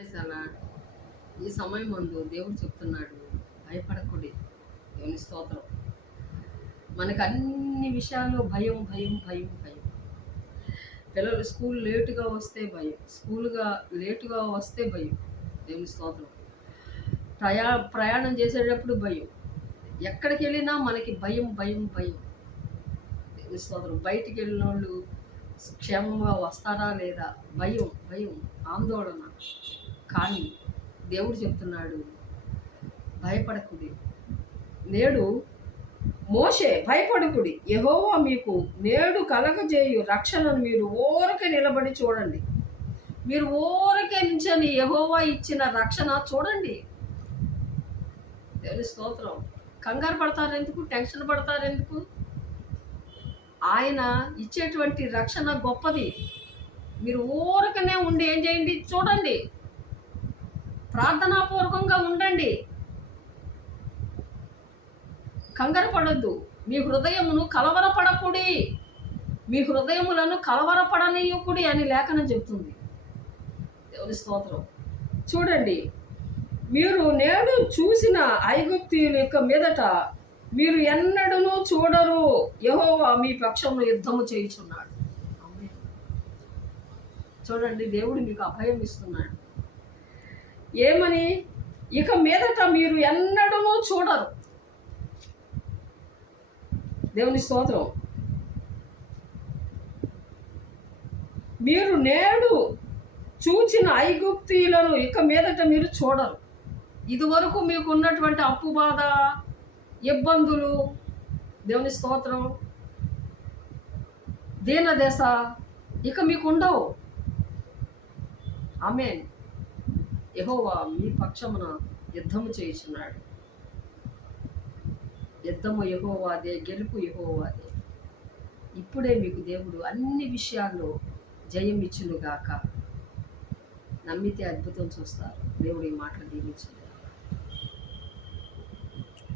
ఈ సమయం ముందు దేవుడు చెప్తున్నాడు భయపడకుడి. దేవుని స్తోత్రం. మనకు అన్ని విషయాల్లో భయం భయం భయం భయం. పిల్లలు స్కూల్ లేటుగా వస్తే భయం. స్కూల్గా లేటుగా వస్తే భయం. దేవుని స్తోత్రం. ప్రయా ప్రయాణం చేసేటప్పుడు భయం. ఎక్కడికి వెళ్ళినా మనకి భయం భయం భయం. దేవుని స్తోత్రం. బయటికి వెళ్ళిన వాళ్ళు క్షేమంగా వస్తారా లేదా? భయం భయం. ఆందోళన. కానీ దేవుడు చెప్తున్నాడు భయపడకుడి. నేడు మోషే భయపడకుడి. యహోవా మీకు నేడు కలగజేయు. రక్షణను మీరు ఊరకే నిలబడి చూడండి. మీరు ఊరకే నించని యహోవా ఇచ్చిన రక్షణ చూడండి. దేవుని స్తోత్రం. కంగారు పడతారు ఎందుకు? టెన్షన్ పడతారు ఎందుకు? ఆయన ఇచ్చేటువంటి రక్షణ గొప్పది. మీరు ఊరకనే ఉండి ఏం చేయండి? చూడండి. ప్రార్థనాపూర్వకంగా ఉండండి. కంగారు పడొద్దు. మీ హృదయమును కలవరపడకుడి. మీ హృదయములను కలవరపడనీయకుడి అని లేఖనం చెప్తుంది. దేవుని స్తోత్రం. చూడండి. మీరు నేడు చూసిన ఐగుప్తియుల యొక్క మీదట మీరు ఎన్నడూ చూడరు. యహోవా మీ పక్షంలో యుద్ధము చేయుచున్నాడు. చూడండి దేవుడు మీకు అభయం ఇస్తున్నాడు. ఏమని? ఇక మీదట మీరు ఎన్నడూ చూడరు. దేవుని స్తోత్రం. మీరు నేడు చూచిన ఐగుప్తీయులను ఇక మీదట మీరు చూడరు. ఇదివరకు మీకు ఉన్నటువంటి అప్పు బాధ ఇబ్బందులు దేవుని స్తోత్రం దీనదశ ఇక మీకు ఉండవు ఆమెన్. యహోవా మీ పక్షమున యుద్ధము చేయుచున్నాడు. యుద్ధము యహోవాదే గెలుపు యహోవాదే. ఇప్పుడే మీకు దేవుడు అన్ని విషయాల్లో జయం ఇచ్చునుగాక నమ్మితే అద్భుతం చూస్తారు. దేవుడు ఈ మాటలు దీవించు